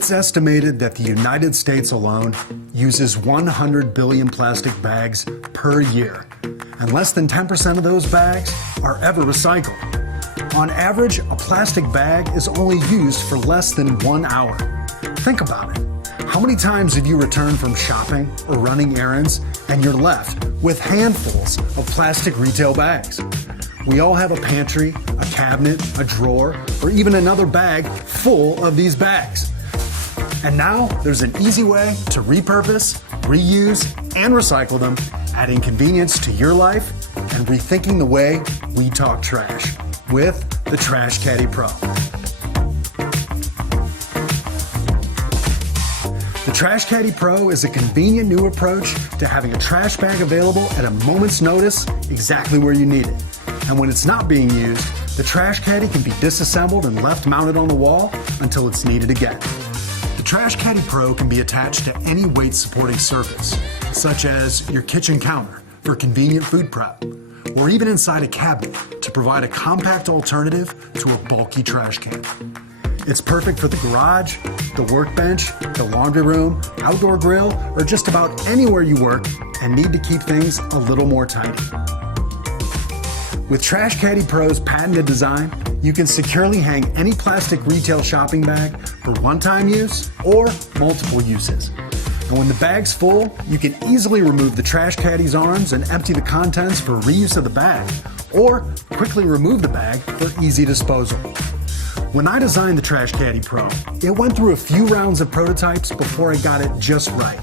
It's estimated that the United States alone uses 100 billion plastic bags per year, and less than 10% of those bags are ever recycled. On average, a plastic bag is only used for less than 1 hour. Think about it. How many times have you returned from shopping or running errands and you're left with handfuls of plastic retail bags? We all have a pantry, a cabinet, a drawer, or even another bag full of these bags. And now there's an easy way to repurpose, reuse, and recycle them, adding convenience to your life and rethinking the way we talk trash with the Trash Caddy Pro. The Trash Caddy Pro is a convenient new approach to having a trash bag available at a moment's notice exactly where you need it. And when it's not being used, the trash caddy can be disassembled and left mounted on the wall until it's needed again. The Trash Caddy Pro can be attached to any weight-supporting surface, such as your kitchen counter for convenient food prep, or even inside a cabinet to provide a compact alternative to a bulky trash can. It's perfect for the garage, the workbench, the laundry room, outdoor grill, or just about anywhere you work and need to keep things a little more tidy. With Trash Caddy Pro's patented design, you can securely hang any plastic retail shopping bag for one-time use or multiple uses. And when the bag's full, you can easily remove the trash caddy's arms and empty the contents for reuse of the bag, or quickly remove the bag for easy disposal. When I designed the Trash Caddy Pro, it went through a few rounds of prototypes before I got it just right.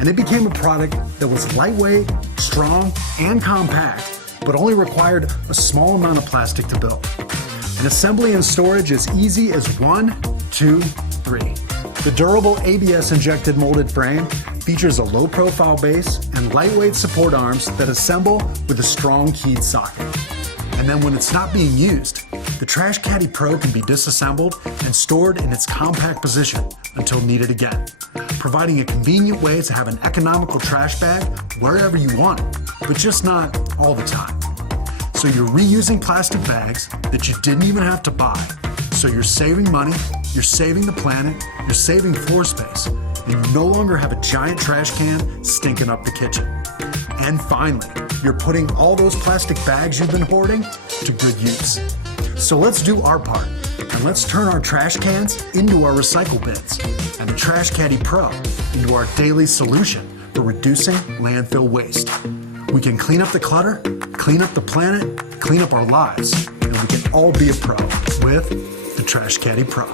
And it became a product that was lightweight, strong, and compact, but only required a small amount of plastic to build. And assembly and storage is easy as 1, 2, 3. The durable ABS injected molded frame features a low profile base and lightweight support arms that assemble with a strong keyed socket. And then when it's not being used, the Trash Caddy Pro can be disassembled and stored in its compact position until needed again, providing a convenient way to have an economical trash bag wherever you want it, but just not all the time. So you're reusing plastic bags that you didn't even have to buy. So you're saving money, you're saving the planet, you're saving floor space, and you no longer have a giant trash can stinking up the kitchen. And finally, you're putting all those plastic bags you've been hoarding to good use. So let's do our part, and let's turn our trash cans into our recycle bins, and the Trash Caddy Pro into our daily solution for reducing landfill waste. We can clean up the clutter, clean up the planet, clean up our lives, and we can all be a pro with the Trash Caddy Pro.